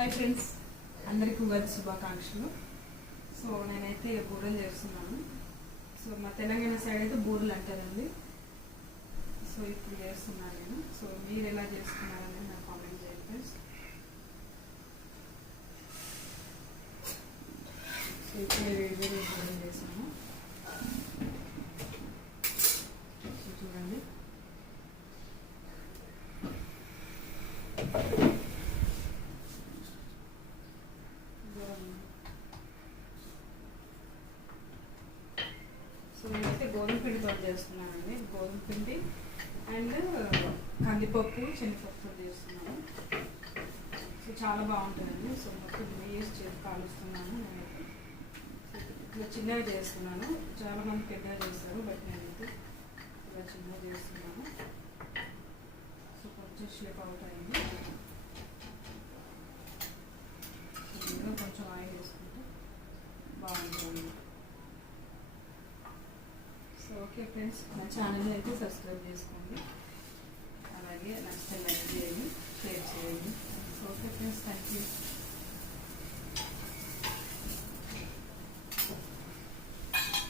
Hi friends, అందరికీ ఉగాది శుభాకాంక్షలు. సో నేనైతే బూరెలు చేస్తున్నాను. సో మా తెలంగాణ సైడ్ అయితే బూరెలు అంటారండి. సో ఇప్పుడు చేస్తున్నాను నేను. సో మీరు ఎలా చేస్తున్నారని నాకు కామెంట్ చేయండి ఫ్రెండ్స్. సో ఇప్పుడు వేడి బూరెలు చేసాను. సో చూడండి, సో నేనైతే గోధుమ పిండితో చేస్తున్నానండి. గోధుమ పిండి అండ్ కందిపప్పు, శనగపప్పుతో చేస్తున్నాను. సో చాలా బాగుంటుందండి. సో మొత్తం నెయ్యి కాలుస్తున్నాను నేనైతే. ఇట్లా చిన్నగా చేస్తున్నాను. చాలామంది పెద్దగా చేస్తారు, బట్ నేనైతే ఇలా చిన్నగా చేస్తున్నాను. సో కొంచెం షేప్ అవుట్ అయింది. ఇందులో కొంచెం ఆయిల్ వేసుకుంటే బాగుంటుంది. సో ఓకే ఫ్రెండ్స్, నా ఛానల్ని అయితే సబ్స్క్రైబ్ చేసుకోండి. అలాగే నచ్చితే లైక్ చేయండి, షేర్ చేయండి. Okay friends, thank you.